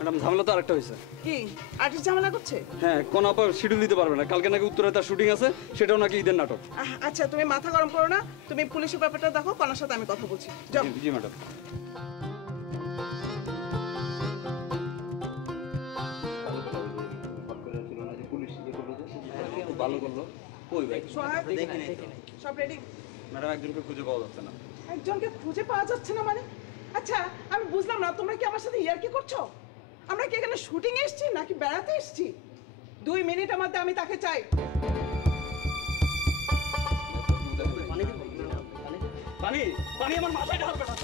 Madam ঝামেলা তো আরেকটা হয়েছে। কি আর্টিস্ট ঝামেলা করছে? হ্যাঁ, কোন আপা শিডিউল দিতে পারবে না, কালকে নাকি উত্তরে তার শুটিং আছে, সেটাও নাকি ঈদের নাটক। আচ্ছা তুমি মাথা গরম করো না, তুমি পুলিশের ব্যাপারটা দেখো, কনার সাথে আমি কথা বলছি। যাও। জি ম্যাডাম। ভালো করলো। কই ভাই? সোহাগ, সব রেডি? ম্যাডাম একজনকে খুঁজে পাওয়া যাচ্ছে না। একজনকে খুঁজে পাওয়া যাচ্ছে না মানে? আচ্ছা আমি বুঝলাম না, তোমরা কি আমার সাথে ইয়ার্কি করছো? আমরা কি এখানে শুটিং এসেছি নাকি বেড়াতে এসেছি? 2 মিনিটের মধ্যে আমি তাকে চাই। পানি পানি আমার মাথায় ঢালবে না।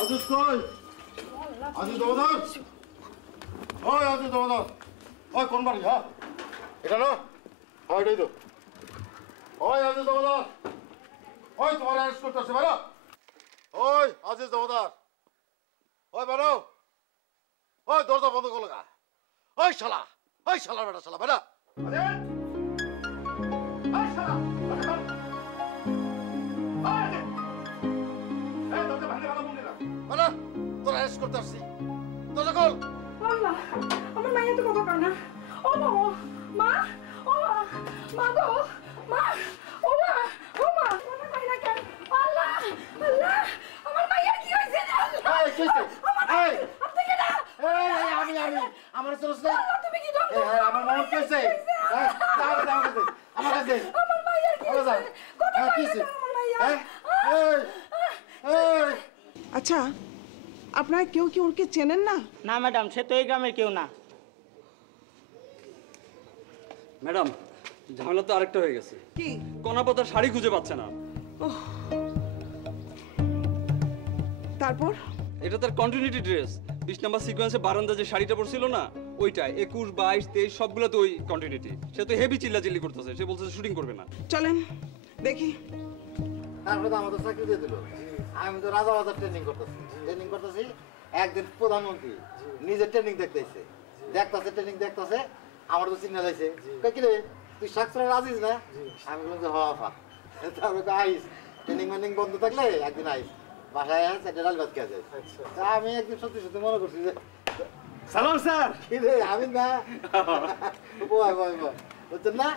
আজিজ কই? আজিজ দমদার? ওই আজিজ দমদার, ওই কোন বাড়ি? হ্যাঁ এটা না? হ্যাঁ এটাই তো। ওই আজিজ দমদার, ওই তোমার অ্যারেস্ট করতেছে, বেরো। ওই আজিজ দমদার, ওই বেরো। ওই দরজা বন্ধ করো গা। ওই শালা বেটা, শালা বেটা। তোর অ্যারেস্ট করতে আসছি, দরজা খোল। আল্লাহ, আমার মায়ের তো কথা কয় না। ও মা, মা, ও মা, মা গো, মা, ও মা, ও মা, আমার মায়ের কেন? আল্লাহ, আল্লাহ, আমার মায়ের কি হয়েছে? আল্লাহ, এই কি হইছে? এই আপনি কেডা? আমি আমার চলছ না। আল্লাহ, তুমি কি দম? আমার মামা কি হইছে? আমার কাছে আমার মায়ের কি হয়েছে? কথা কি কয় হইছে? না আমার মাইয়া। এই আচ্ছা, আপনারা কেউ কি ওকে চেনেন না? না ম্যাডাম, সে তো এই গ্রামের কেউ না। ম্যাডাম ঝামেলা তো আরেকটা হয়ে গেছে। কি? কনাপাতার শাড়ি খুঁজে পাচ্ছে না। তারপর? এটা তার কন্টিনিউটি ড্রেস। 20 নাম্বার সিকোয়েন্সে বারান্দা যে শাড়িটা পরছিল না, ওইটা 21, 22, 23 সবগুলো তো ওই কন্টিনিউটি। সে তো হেভি চিল্লাচিল্লি করতেছে, সে বলছে শুটিং করবে না। চলেন দেখি। তারপরে তো আমাদের চাকরি দিয়ে দিল। আমি তো রাজাবাজার ট্রেনিং করতেছি। একদিন প্রধানমন্ত্রী নিজে ট্রেনিং দেখতেছে, দেখতেছে আমার তো সিগন্যাল আছে, কি রে তুই সাক্ষর রাজিস না? আমি বললাম যে হা। তারপরে আইস ট্রেনিং মেনিং বন্ধ থাকলে একদিন আইস, বাসায় আস একটা ডাল ভাত খেয়ে যায়। আমি একদিন সত্যি মনে করছি যে সালাম স্যার। কি রে আমি না বয় বুঝছেন না?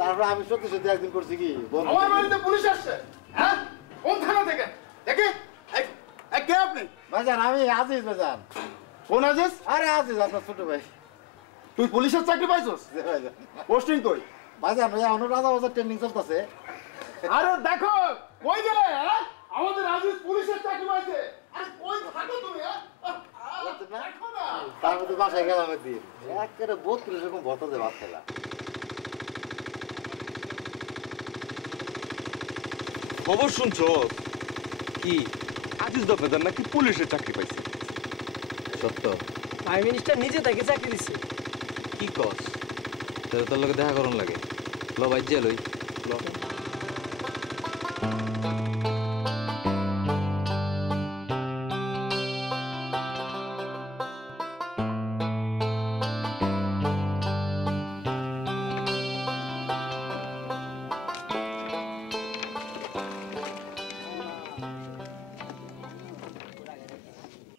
তারপরে আমি সত্যি একদিন করছি কি, আমার বাড়িতে পুলিশ আসছে। হ্যাঁ, কোন থানা থেকে? দেখে কে আপনি? ভাইজান আমি আজিজ ভাইজান। কোন আজিজ? আরে আজিজ আপনার ছোট ভাই। তুই পুলিশের চাকরি পাইছস? ভাইজান পোস্টিং কই? ভাইজান ভাই এখন রাজাবাজার ট্রেনিং চলতেছে। আরে দেখো কই গেলে? হ্যাঁ, আমাদের আজিজ পুলিশের চাকরি পাইছে। আরে কই থাকো তুমি? দেখো না। তারপর তো বাসায় গেলাম একদিন, একেবারে 32 রকম ভর্তা দিয়ে ভাত খেলাম। খবর শুনছো কি? আজিজ দফেদার নাকি পুলিশের চাকরি পাইছে। সত্য? প্রাইম মিনিস্টার নিজে তাকে চাকরি দিচ্ছে। কি কস? তাহলে তোর লোকে দেখা করুন লাগে। ল ভাই যে লই ল।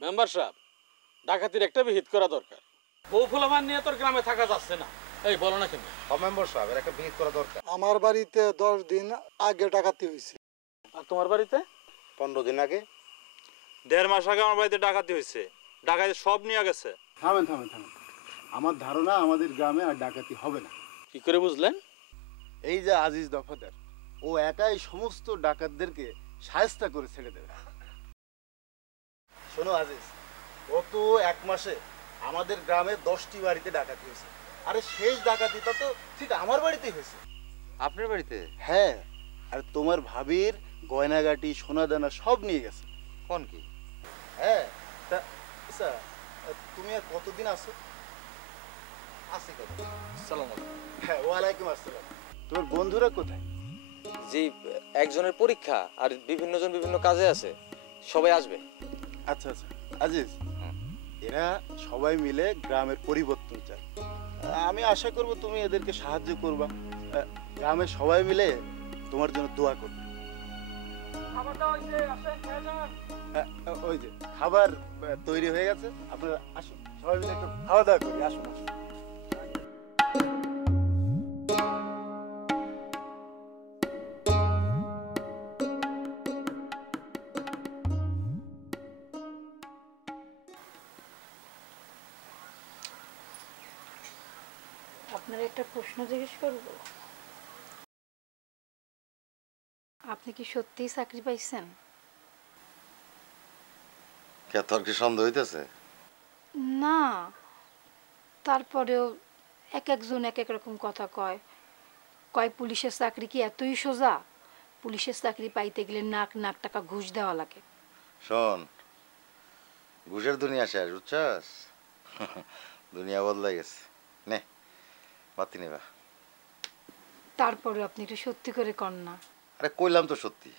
মেম্বার সাহেব, ডাকাতির একটা বিহিত করা দরকার। বউ ফুলামান নিয়ে তোর গ্রামে থাকা যাচ্ছে না। এই বলো না কেন? মেম্বার সাহেব, এর একটা বিহিত করা দরকার। আমার বাড়িতে 10 দিন আগে ডাকাতি হয়েছে। আর তোমার বাড়িতে? 15 দিন আগে। 1.5 মাস আগে আমার বাড়িতে ডাকাতি হয়েছে। ডাকাতি সব নিয়ে গেছে। থামেন থামেন থামেন, আমার ধারণা আমাদের গ্রামে আর ডাকাতি হবে না। কি করে বুঝলেন? এই যে আজিজ দফাদার, ও একাই সমস্ত ডাকাতদেরকে শায়েস্তা করে ছেড়ে দেবে। শোনো আজিজ, গত 1 মাসে আমাদের গ্রামে 10টি বাড়িতে ডাকাতি হয়েছে। আরে শেষ ডাকাতিটা তো ঠিক আমার বাড়িতেই হয়েছে। আপনার বাড়িতে? হ্যাঁ, আর তোমার ভাবির গয়নাগাটি সোনাদানা সব নিয়ে গেছে। কোন কি? হ্যাঁ, তা আচ্ছা, তুমি আর কতদিন আছো? আছে কত? আসসালামু আলাইকুম। হ্যাঁ, ওয়ালাইকুম আসসালাম। তোমার বন্ধুরা কোথায়? জি, একজনের পরীক্ষা আর বিভিন্ন জন বিভিন্ন কাজে আছে, সবাই আসবে। আচ্ছা আচ্ছা আজিজ, এরা সবাই মিলে গ্রামের পরিবর্তন চায়। আমি আশা করব তুমি এদেরকে সাহায্য করবা। গ্রামের সবাই মিলে তোমার জন্য দোয়া করবে। ওই যে খাবার তৈরি হয়ে গেছে, আপনারা আসুন, সবাই মিলে একটু খাওয়া দাওয়া করি। আসুন আসুন। আপনার একটা প্রশ্ন জিজ্ঞেস করব? আপনি কি সত্যিই চাকরি পাইছেন? কে, তোর কি সন্দেহ হইতেছে? না, তারপরেও এক একজন এক এক রকম কথা কয়। কয় পুলিশের চাকরি কি এতই সোজা? পুলিশের চাকরি পাইতে গেলে নাক নাক টাকা ঘুষ দেওয়া লাগে। শোন, ঘুষের দুনিয়া শেষ, বুঝছস? দুনিয়া বদলাই গেছে। নে বাতি নেবা। তারপরে আপনি একটু সত্যি করে কন না। আরে কইলাম তো সত্যি।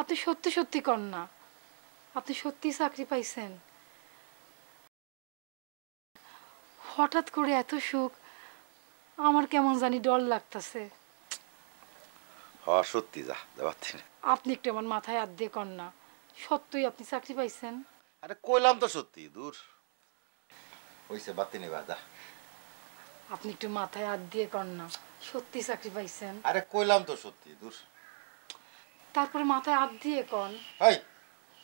আপনি সত্যি সত্যি কন না, আপনি সত্যি চাকরি পাইছেন? হঠাৎ করে এত সুখ, আমার কেমন জানি ডর লাগতেছে। হ্যাঁ সত্যি, যা বাতি নে। আপনি একটু আমার মাথায় হাত দিয়ে কন না, সত্যই আপনি চাকরি পাইছেন? আরে কইলাম তো সত্যি, দূর হইছে, বাতি নেবা, যা। আপনি একটু মাথায় হাত দিয়ে কন না, সত্যি চাকরি পাইছেন? আরে কইলাম তো সত্যি, দূর। তারপরে মাথায় হাত দিয়ে কন। এই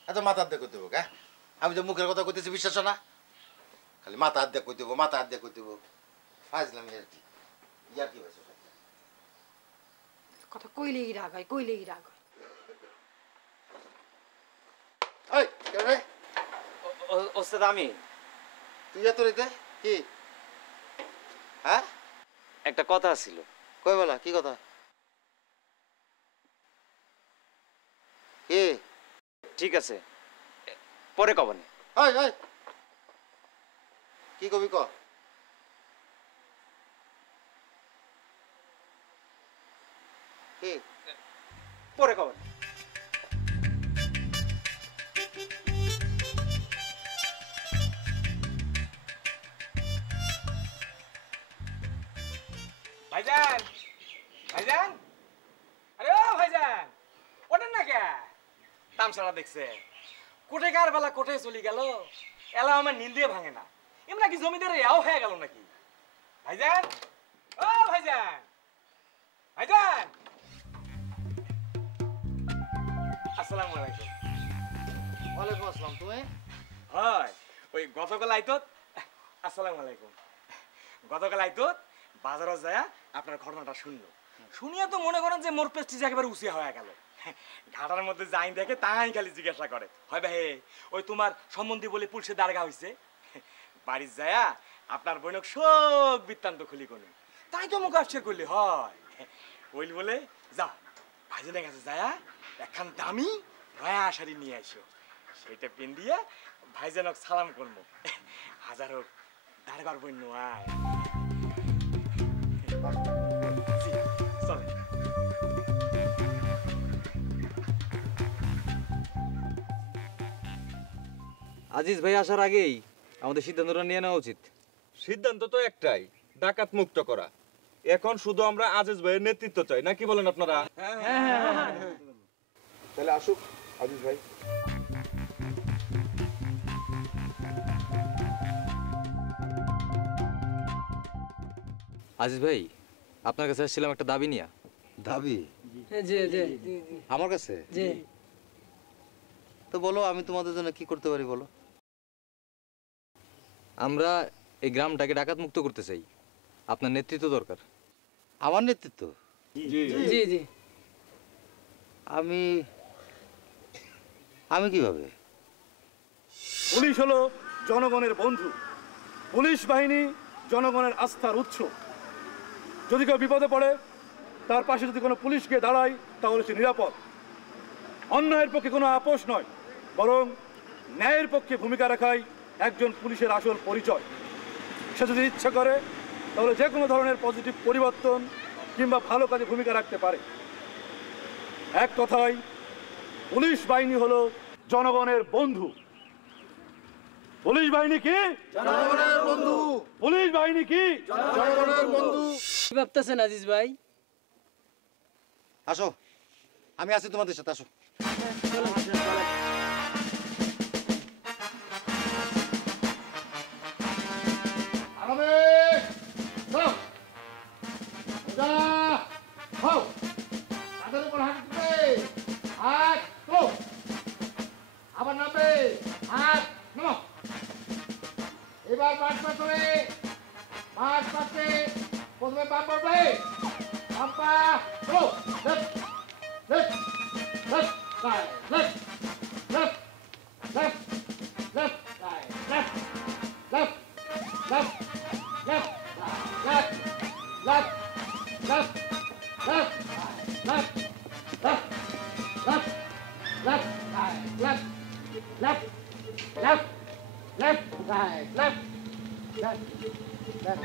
এত মাথা হাত দিয়ে কই দেবো? আমি যে মুখের কথা কইতেছি বিশ্বাস না? খালি মাথা হাত দিয়ে কই দেবো, মাথা হাত দিয়ে কই দেবো। ফাজলাম ইয়ার কি, ইয়ার কি হয়েছে? কথা কইলেই রাগ হয়, কইলেই রাগ হয়। এই কে রে? ওস্তাদ আমি। তুই এত রেতে কি? হ্যাঁ, একটা কথা ছিল। কই বলা, কি কথা? কি? ঠিক আছে, পরে কবানে। এই এই কি কবি ক? কি? পরে কবানে। ভাইজান, ভাইজান, আরে ও ভাইজান, ওঠেন না কে? তামসাটা দেখছে কোটে কার বেলা কোটে চলে গেল, এলা আমার নিন্দে ভাঙে না। এমন কি জমিদারে এও হয়ে গেল নাকি? ভাইজান, ও ভাইজান, ভাইজান, আসসালামু আলাইকুম। ওয়ালাইকুম আসসালাম। তুমি? হয়, ওই গতকাল আইতো। আসসালামু আলাইকুম। গতকাল আইতো বাজারে যায় আপনার ঘটনাটা শুনলো, শুনিয়া তো মনে করেন যে মোর পেস্টিজ একেবারে উচিয়া হয়ে গেল। ঘাটার মধ্যে যাই দেখে তাই খালি জিজ্ঞাসা করে, হয় ভাই ওই তোমার সম্বন্ধী বলে পুলিশে দারগা হয়েছে। বাড়ির যায়া আপনার বইনক শোক বৃত্তান্ত খুলি করুন, তাই তো মুখ আশ্চর্য করলি হয়। ওইল বলে যাও ভাইজানের কাছে যায়া একখান দামি নয়া শাড়ি নিয়ে আসো, সেটা পিন দিয়ে ভাইজানক সালাম করবো। হাজার হোক দারগার বন্য আয়। জি, চলে। আজিজ ভাই আসার আগেই আমাদের সিদ্ধান্তটা নিয়ে নেওয়া উচিত। সিদ্ধান্ত তো একটাই, ডাকাত মুক্ত করা। এখন শুধু আমরা আজিজ ভাইয়ের নেতৃত্ব চাই, নাকি বলেন আপনারা? তাহলে আসুক আজিজ ভাই। আজিজ ভাই, আপনার কাছে আসছিলাম একটা দাবি নিয়ে। দাবি? জি জি আমার কাছে? জি। তো বলো, আমি তোমাদের জন্য কি করতে পারি বলো। আমরা এই গ্রামটাকে ডাকাত মুক্ত করতে চাই, আপনার নেতৃত্ব দরকার। আমার নেতৃত্ব? জি জি। আমি কিভাবে? পুলিশ হলো জনগণের বন্ধু। পুলিশ বাহিনী জনগণের আস্থার উৎস। যদি কেউ বিপদে পড়ে, তার পাশে যদি কোনো পুলিশ গিয়ে দাঁড়ায়, তাহলে সে নিরাপদ। অন্যায়ের পক্ষে কোনো আপোষ নয়, বরং ন্যায়ের পক্ষে ভূমিকা রাখাই একজন পুলিশের আসল পরিচয়। সে যদি ইচ্ছা করে, তাহলে যে কোনো ধরনের পজিটিভ পরিবর্তন কিংবা ভালো কাজে ভূমিকা রাখতে পারে। এক কথায়, পুলিশ বাহিনী হলো জনগণের বন্ধু। পুলিশ বাহিনী কি? জনগণের বন্ধু। পুলিশ বাহিনী কি? জনগণের বন্ধু। কি ভাবতেছেন আজিজ ভাই? আসো, আমি আছি তোমাদের সাথে, আসো। আবার নামবে, হাত নামো। এবার মার্চ পাস হবে। মার্চ পাসে প্রথমে বাম পড়বে। বাম পা চলো। Left left left right left left left left right left left left left right left left left left left left left, right, left, left, left, left, right, left, left, left.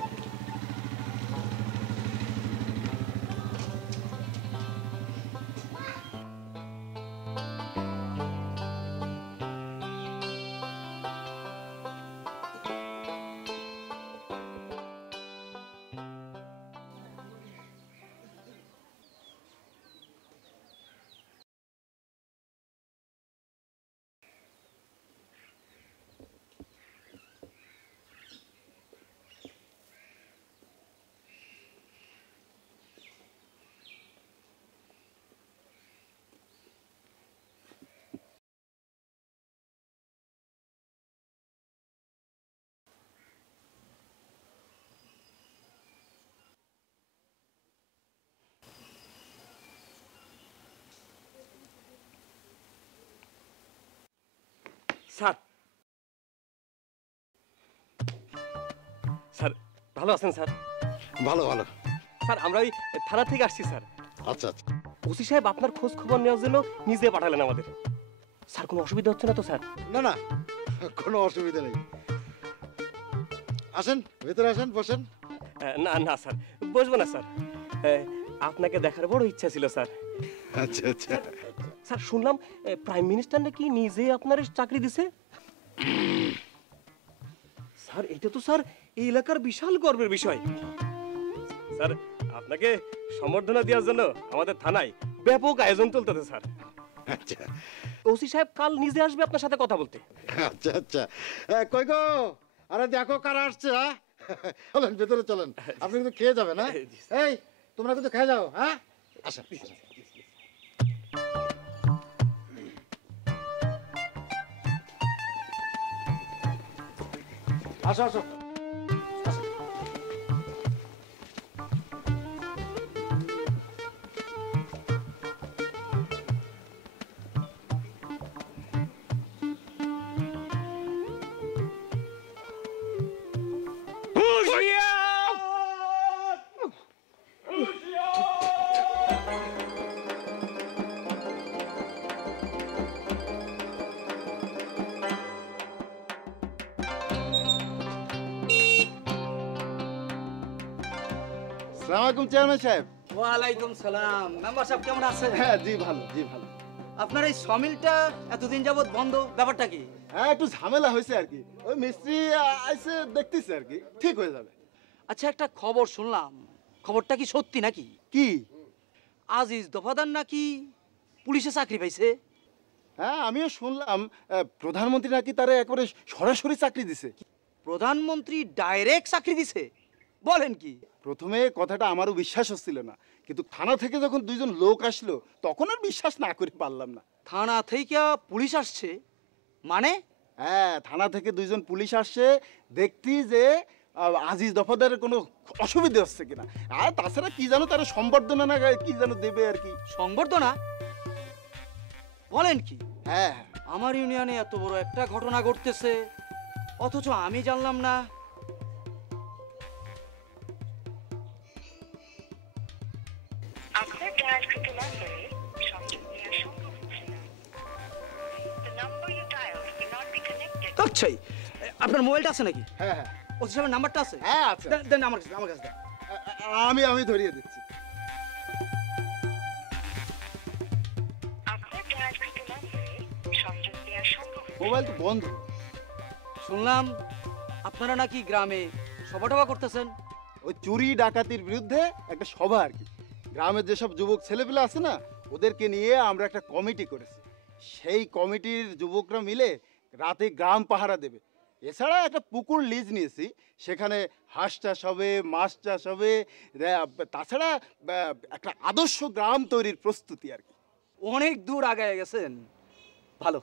Sir, sir ভালো আছেন sir? ভালো ভালো। Sir আমরা ওই থানা থেকে আসছি sir. আচ্ছা আচ্ছা। ওসি সাহেব আপনার খোঁজ খবর নেওয়ার জন্য নিজে পাঠালেন আমাদের। স্যার কোনো অসুবিধা হচ্ছে না তো স্যার? না না, কোনো অসুবিধা নেই। আসেন, ভেতরে আসেন, বসেন। না না স্যার, বসবো না স্যার। আপনাকে দেখার বড় ইচ্ছা ছিল স্যার। আচ্ছা আচ্ছা। স্যার শুনলাম প্রাইম মিনিস্টার নাকি নিজে আপনার চাকরি দিছে। স্যার এটা তো স্যার এই এলাকার বিশাল গর্বের বিষয়। স্যার আপনাকে সম্বর্ধনা দেওয়ার জন্য আমাদের থানায় ব্যাপক আয়োজন চলতেছে স্যার। আচ্ছা। ওসি সাহেব কাল নিজে আসবে আপনার সাথে কথা বলতে। আচ্ছা আচ্ছা। কই গো, আরে দেখো কারা আসছে। হ্যাঁ চলেন, ভেতরে চলেন। আপনি কিন্তু খেয়ে যাবেন। হ্যাঁ এই তোমরা কিন্তু খেয়ে যাও। হ্যাঁ আসেন। আসো আসো। আসসালামু আলাইকুম চেয়ারম্যান সাহেব। ওয়ালাইকুম সালাম। মেম্বার সাহেব কেমন আছেন? হ্যাঁ জি ভালো, জি ভালো। আপনার এই সমিলটা এতদিন যাবত বন্ধ, ব্যাপারটা কি? হ্যাঁ একটু ঝামেলা হয়েছে আর কি, ওই মিস্ত্রি আইসে দেখতেছে আর কি, ঠিক হয়ে যাবে। আচ্ছা, একটা খবর শুনলাম, খবরটা কি সত্যি নাকি? কি? আজিজ দফাদার নাকি পুলিশে চাকরি পাইছে? হ্যাঁ আমিও শুনলাম, প্রধানমন্ত্রী নাকি তারা একবারে সরাসরি চাকরি দিছে। প্রধানমন্ত্রী ডাইরেক্ট চাকরি দিছে? বলেন কি? প্রথমে কথাটা আমারও বিশ্বাস হচ্ছিল না, কিন্তু থানা থেকে যখন দুইজন লোক আসলো তখন আর বিশ্বাস না করে পারলাম না। থানা থেকে পুলিশ আসছে মানে? হ্যাঁ থানা থেকে দুইজন পুলিশ আসছে দেখতি যে আজিজ দফাদারের কোনো অসুবিধা হচ্ছে কিনা, আর তাছাড়া কি জানো তারা সম্বর্ধনা না কি জানো দেবে আর কি। সংবর্ধনা? বলেন কি? হ্যাঁ আমার ইউনিয়নে এত বড় একটা ঘটনা ঘটতেছে অথচ আমি জানলাম না। আচ্ছাই, আপনার মোবাইলটা আছে নাকি? হ্যাঁ হ্যাঁ ওসি সাহেবের নাম্বারটা আছে? হ্যাঁ আছে। দেন আমার কাছে, আমার কাছে দেন। আমি ধরিয়ে দিচ্ছি। মোবাইল তো বন্ধ। শুনলাম আপনারা নাকি গ্রামে সভা টভা করতেছেন? ওই চুরি ডাকাতির বিরুদ্ধে একটা সভা আর কি। গ্রামের যেসব যুবক ছেলেপেলে আছে না, ওদেরকে নিয়ে আমরা একটা কমিটি করেছি। সেই কমিটির যুবকরা মিলে রাতে গ্রাম পাহারা দেবে। এছাড়া একটা পুকুর লিজ নিয়েছি, সেখানে হাঁস চাষ হবে, মাছ চাষ হবে, তাছাড়া একটা আদর্শ গ্রাম তৈরির প্রস্তুতি আর কি। অনেক দূর আগায় গেছেন, ভালো,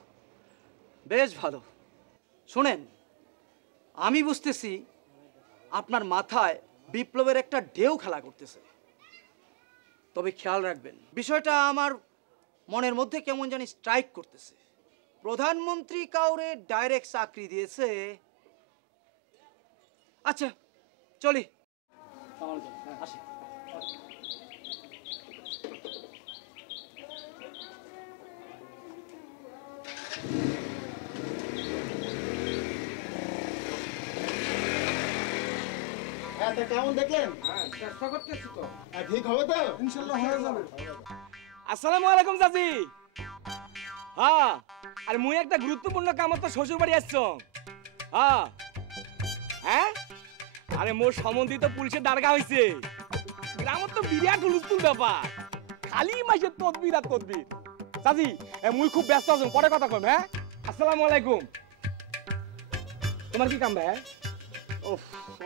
বেশ ভালো। শোনেন, আমি বুঝতেছি আপনার মাথায় বিপ্লবের একটা ঢেউ খেলা করতেছে, তবে খেয়াল রাখবেন বিষয়টা আমার মনের মধ্যে কেমন জানি স্ট্রাইক করতেছে। প্রধানমন্ত্রী কাউরে ডাইরেক্ট চাকরি দিয়েছে। আচ্ছা চলি। আসি। কেমন দেখলেন? চেষ্টা করতেছি তো। ঠিক হবে তো? ইনশাআল্লাহ হয়ে যাবে। আসসালামু আলাইকুম চাচি। হ্যাঁ, আর মুই একটা গুরুত্বপূর্ণ কামত তো শ্বশুর বাড়ি আসছো। হ্যাঁ হ্যাঁ, আরে মোর সম্বন্ধিত পুলিশের দারগা হয়েছে। গ্রামত তো বিরাট হুলস্থুল ব্যাপার, খালি মাসের তদবির আর তদবির। চাচি মুই খুব ব্যস্ত আছো, পরে কথা কম। হ্যাঁ, আসসালামু আলাইকুম। তোমার কি কাম ভাই?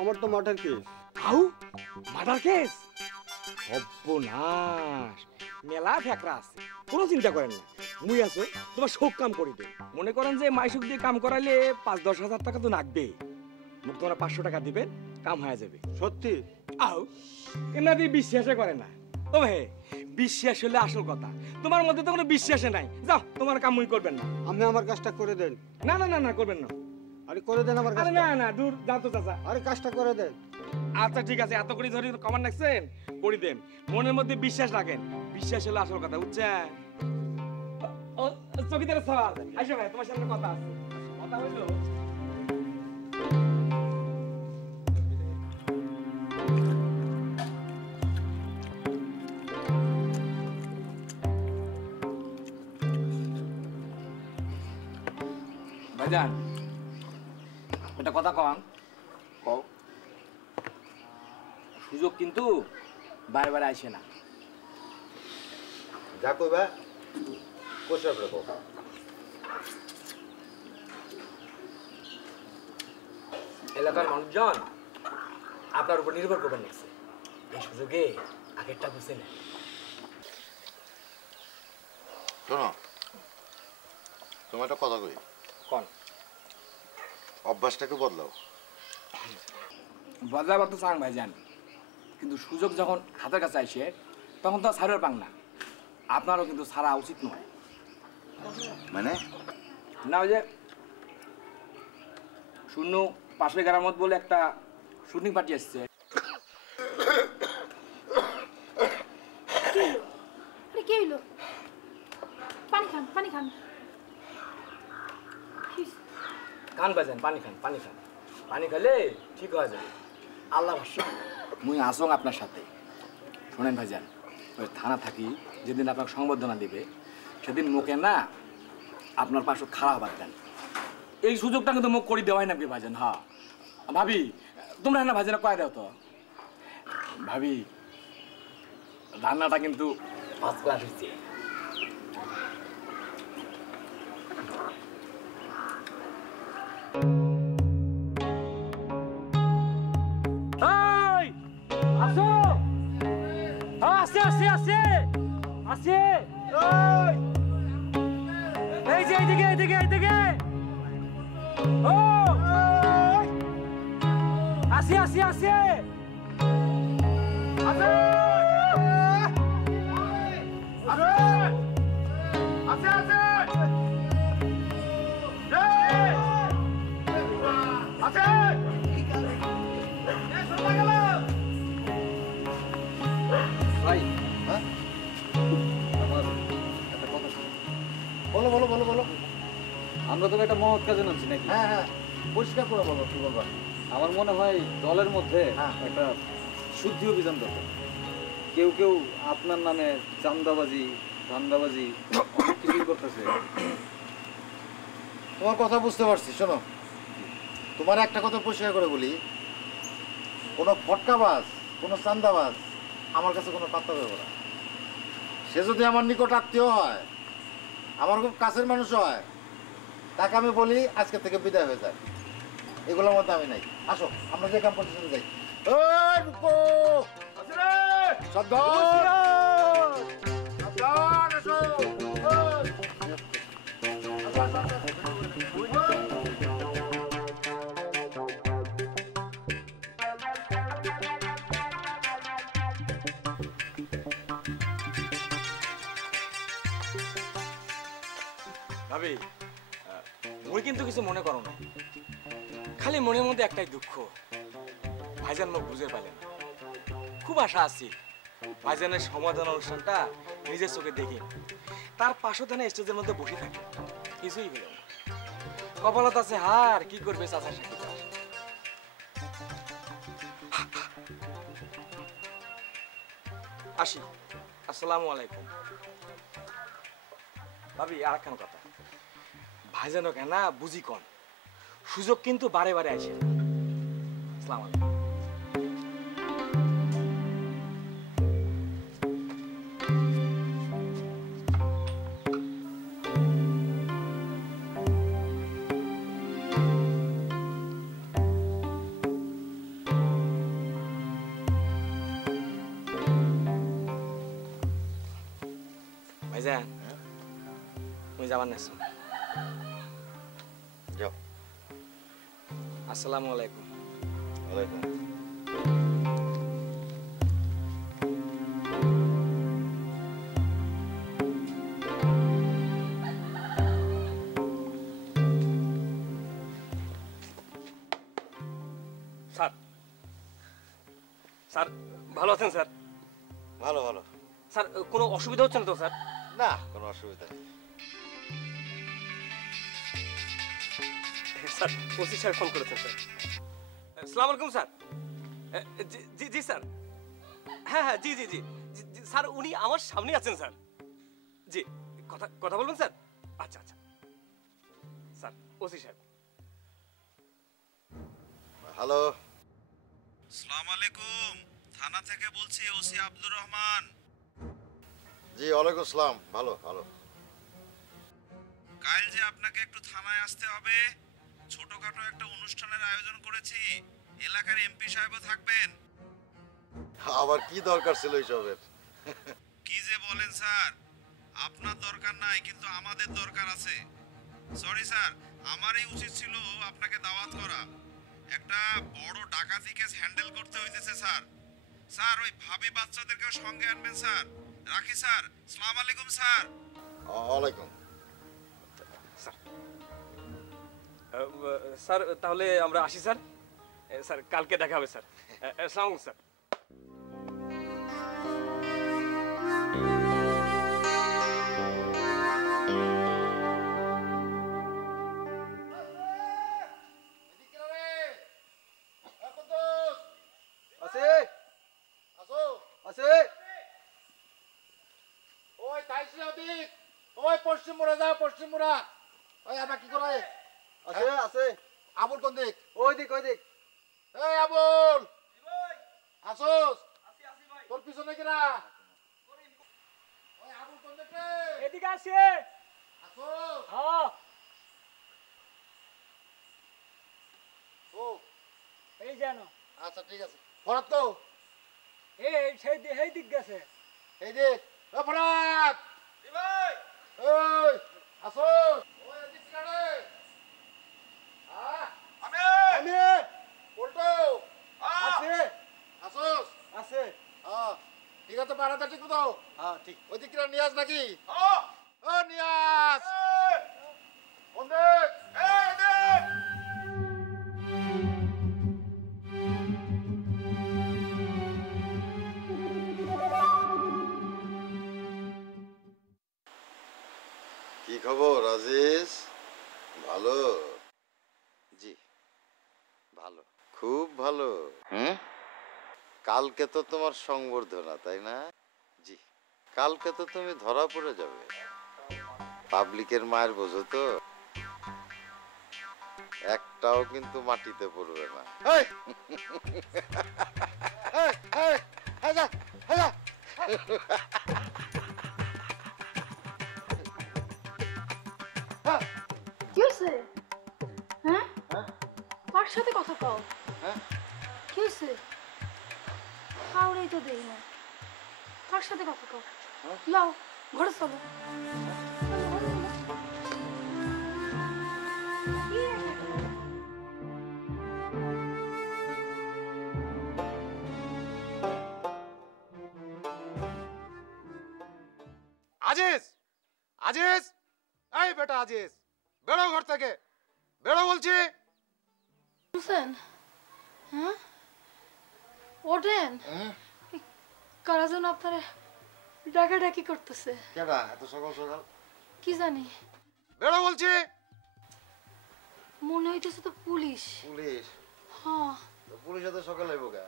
আমার তো মার্ডার কেস। আউ মার্ডার কেস? সর্বনাশ, মেলা ফেকরা আছে, কোনো চিন্তা করেন না, মুই আছো, তোমার সব কাম করে দে। মনে করেন যে মাইসুক দিয়ে কাম করাইলে ৫-১০ হাজার টাকা তো লাগবে, মুখ তোমরা ৫০০ টাকা দিবেন, কাম হয়ে যাবে। সত্যি? আউ এমনি বিশ্বাসই করে না। ও ভাই, বিশ্বাস হলে আসল কথা, তোমার মধ্যে তো কোনো বিশ্বাসে নাই। যাও, তোমার কাম মুই করবেন না। আপনি আমার কাজটা করে দেন। না না না না, করবেন না। আরে করে দেন আমার কাজটা। আরে না না, দূর যাও তো চাচা। আরে কাজটা করে দেন। আচ্ছা ঠিক আছে, এত করে ধরে কমান রাখছেন, করে দেন। মনের মধ্যে বিশ্বাস রাখেন, বিশ্বাস হলো আসল কথা, বুঝছেন? চকিদার সওয়াল, আইসো ভাই, তোমার সামনে কথা আছে। কথা হইলো ভাইজান, একটা কথা কম। সুযোগ কিন্তু বারে বারে আসে না। যা কইবা কোশাব রাখো। এলাকার মানুষজন আপনার উপর নির্ভর করবেন নিচ্ছে, এই সুযোগে আগেরটা বুঝে নেন। শোনো, তোমার একটা কথা কই। কোন? অভ্যাসটাকে বদলাও। বদলাবার তো চান ভাইজান, কিন্তু সুযোগ যখন হাতের কাছে আসে তখন তো ছাড়ার পাং না। আপনারও কিন্তু ছাড়া উচিত নয়। মানে? না, ওই যে শূন্য পাশের গ্রামত বলে একটা শুটিং পার্টি আসছে। কি হইলো? পানি খান, পানি খান। খান ভাইজান, পানি খান, পানি খান। পানি খেলে ঠিক হয়ে যাবে, আল্লাহ ভরসা। মুই আসং আপনার সাথে। শোনেন ভাইজান, ওই থানা থাকি যেদিন আপনাকে সংবর্ধনা দিবে সেদিন মুখে না আপনার পাশে খারাপ বাদ এই সুযোগটা কিন্তু মুখ করে দেওয়াই নাকি ভাইজান। হ্যাঁ ভাবি তোমরা না ভাইজানা কয় দাও তো ভাবি, রান্নাটা কিন্তু ফার্স্ট ক্লাস হচ্ছে। আসো, আসে আসে আসে আসে, এই যে এইদিকে এইদিকে এইদিকে, ও আসে আসে আসে আসে ভাই হ্যাঁ আমার একটা কথা ছিল। বলো বলো বলো বলো। আমরা তো একটা মহৎ কাজে নামছি নাকি? হ্যাঁ হ্যাঁ, পরিষ্কার করে বলো কি বলবা। আমার মনে হয় দলের মধ্যে একটা শুদ্ধি অভিযান দরকার। কেউ কেউ আপনার নামে চান্দাবাজি ধান্দাবাজি অনেক কিছুই করতেছে। তোমার কথা বুঝতে পারছি, শোনো তোমার একটা কথা পরিষ্কার করে বলি, কোনো ফটকাবাজ কোনো চান্দাবাজ আমার কাছে কোনো পাত্তা দেবো না। সে যদি আমার নিকট আত্মীয় হয়, আমার খুব কাছের মানুষ হয়, তাকে আমি বলি আজকে থেকে বিদায় হয়ে যায়। এগুলোর মধ্যে আমি নাই। আসো আমরা যে কাম করতে যাই। ভাবি মুই কিন্তু কিছু মনে করো না, খালি মনের মধ্যে একটাই দুঃখ, ভাইজান মুখ বুঝে পাইলেন। খুব আশা আছি ভাইজানের সমাধান অনুষ্ঠানটা নিজের চোখে দেখি, তার পাশে স্টেজের মধ্যে বসে থাকি, কিছুই হলো না। কপালত আছে হার, কি করবে চাচা সাকিব। আসি, আসসালামু আলাইকুম। ভাবি আর একখান কথা, ভাইজানো কেন বুঝি কন, সুযোগ কিন্তু বারে বারে আসে। আসসালামু আলাইকুম। ভাইজান তুমি যাবার না? যাও। আসসালামু আলাইকুম। ওয়ালাইকুম। স্যার, স্যার ভালো আছেন স্যার? ভালো ভালো। স্যার কোনো অসুবিধা হচ্ছে না তো স্যার? না কোনো অসুবিধা নেই। স্যার ওসি স্যার ফোন করেছেন স্যার। আসসালামু আলাইকুম স্যার। জি জি স্যার, হ্যাঁ হ্যাঁ জি জি জি স্যার, উনি আমার সামনে আছেন স্যার। জি কথা কথা বলবেন স্যার? আচ্ছা আচ্ছা স্যার, ওসি সাহেব। হ্যালো, আসসালামু আলাইকুম, থানা থেকে বলছি ওসি আব্দুর রহমান। জি ওয়ালাইকুম আসসালাম। ভালো ভালো। কাল যে আপনাকে একটু থানায় আসতে হবে, ছোটখাটো একটা অনুষ্ঠানের আয়োজন করেছি, এলাকার এমপি সাহেবও থাকবেন। আবার কি দরকার ছিল এইসবের? কি যে বলেন স্যার, আপনার দরকার নাই কিন্তু আমাদের দরকার আছে। সরি স্যার, আমারই উচিত ছিল আপনাকে দাওয়াত করা। একটা বড় ডাকাতি কেস হ্যান্ডেল করতে হইতেছে স্যার। স্যার ওই ভাবি বাচ্চাদেরকেও সঙ্গে আনবেন স্যার। রাখি স্যার, আসসালামু আলাইকুম স্যার। ওয়ালাইকুম। স্যার তাহলে আমরা আসি স্যার। স্যার কালকে দেখা হবে স্যার। আসসালামু আলাইকুম স্যার। ওই তাইসি অধিক, ও ওই পশ্চিম মোড়ে যাও, পশ্চিম মোড়া। ওই আবার কি করে? আছে আছে। আবুল কোন দিক? ওই দিক ওই দিক। এই আবুল, আসোস? তোর পিছনে কিরা? ওই আবুল কোন দিক রে? এদিকে আসে। আসোস? হ্যাঁ। ও এই জানো। আচ্ছা ঠিক আছে। ফরাত তো? এই দিক গেছে। এই দিক। ও ফরাত। জি ভাই। ওই আসোস? ওই এদিক কিরা রে? আমি উল্টো আছে আসোস? আছে। ঠিক আছে, পাড়াটা ঠিক মতো? হ্যাঁ ঠিক। ওই দিক কিরা নিয়াজ নাকি? ও নিয়াজ। কোন দিক? এই দিক। কি খবর আজিজ? ভালো? জি ভালো। খুব ভালো। কালকে তো তোমার সংবর্ধনা, তাই না? জি। কালকে তো তুমি ধরা পড়ে যাবে। পাবলিকের মায়ের বোঝো তো, একটাও কিন্তু মাটিতে পড়বে না। এই এই এই এই যা এই যা। কি হয়েছে? হ্যাঁ কার সাথে কথা কও? কি হয়েছে? কাউরেই তো দেই না। কার সাথে কথা কও? লাও ঘরে চলো। আজিজ, আজিজ, এই বেটা আজিজ, বেরো ঘর থেকে, বেরো বলছি। হোসেন, হ্যাঁ ওঠেন। কারা যেন আপনারা ডাকাডাকি করতেছে। কেডা এত সকাল সকাল? কি জানি, বেরো বলছি। মনে হইতেছে তো পুলিশ। পুলিশ? হ্যাঁ। পুলিশ এত সকালে আইবো কে?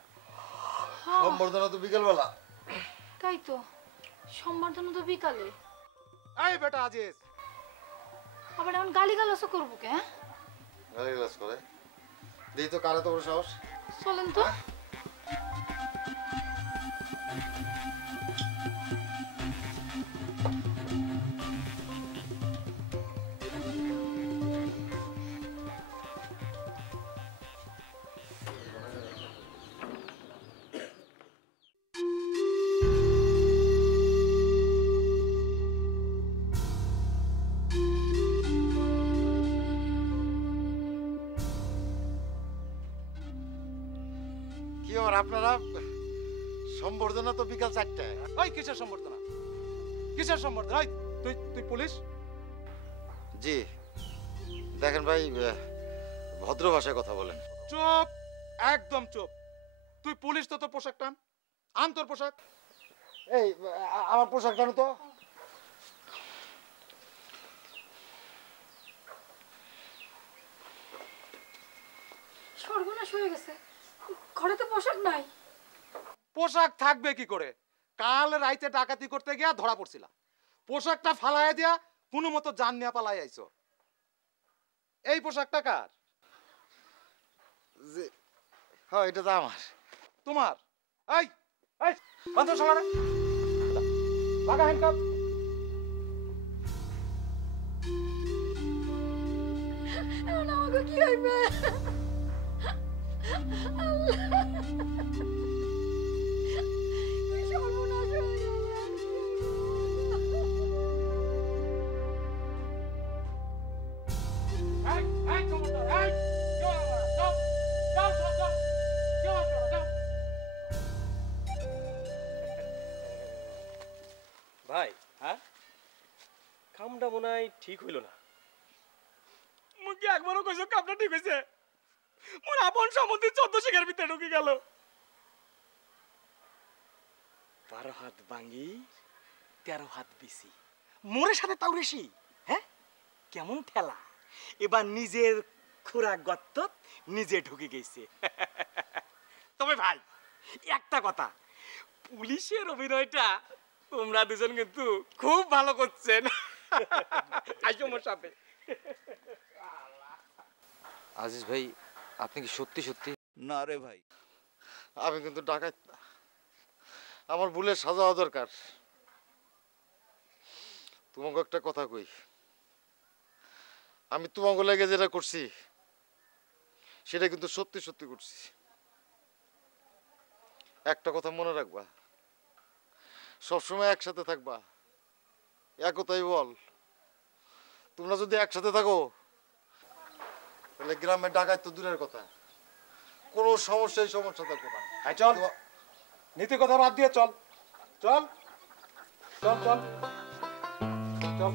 হ্যাঁ। সম্বর্ধনা তো বিকেলবেলা। তাই তো, সম্বর্ধনা তো বিকালে। এই বেটা আজিজ, আবার এমন গালিগালাজও করবো কে? গালিগালাজ করে? দেখি তো কারে তো বড় সাহস। চলেন তো। কি আর আপনারা সম্বর্ধনা তো বিকাল 4টায়। ওই কিসের সম্বর্ধনা? কিসের সম্বর্ধনা? ওই তুই তুই পুলিশ? জি দেখেন ভাই, ভদ্র ভাষায় কথা বলেন। চুপ, একদম চুপ। তুই পুলিশ তো, তোর পোশাক টান, আন তোর পোশাক। এই আমার পোশাক টানো তো। সর্বনাশ হয়ে গেছে, ঘরে তো পোশাক নাই। পোশাক থাকবে কি করে? কাল রাইতে ডাকাতি করতে গিয়া ধরা পড়ছিলা, পোশাকটা ফালাই দিয়া কোনো মতো জান নিয়ে পালাই আইছো। এই পোশাকটা কার? হ্যাঁ এটা তো আমার। তোমার? এই এই বন্ধ শালারা, লাগা হ্যান্ডকাপ। এখন আমাকে কি হইবে? কি সর্বনাশ হয়ে গেল। এই এই কমান্ডার, এই যাও আমরা, যাও যাও যাও যাও যাও আপনারা, যাও। ভাই, হ্যাঁ কামটা মনে হয় ঠিক হইল না। মুখে একবারও কইছো কামটা ঠিক হইছে? মোর আপন সম্বন্ধে 14 শিখের ভিতরে ঢুকে গেল। 12 হাত বাঙ্গি 13 হাত বেশি, মোরের সাথে তাও বেশি। হ্যাঁ কেমন ঠেলা! এবার নিজের খোরাক গর্ত নিজে ঢুকে গেছে। তবে ভাই একটা কথা, পুলিশের অভিনয়টা তোমরা দুজন কিন্তু খুব ভালো করছেন। আইসো মোর সাথে। আজিজ ভাই আপনি কি সত্যি সত্যি? না রে ভাই, আমি কিন্তু ডাকাত না, আমার ভুলের সাজা হওয়া দরকার। তোমাকে একটা কথা কই, আমি তোমাকে লেগে যেটা করছি সেটা কিন্তু সত্যি সত্যি করছি। একটা কথা মনে রাখবা, সবসময় একসাথে থাকবা, একতাই বল। তোমরা যদি একসাথে থাকো তাহলে গ্রামে ডাকাত তো দূরের কথা, কোনো সমস্যা থাকবে না। চল, নীতি কথা বাদ দিয়ে চল চল চল চল চল।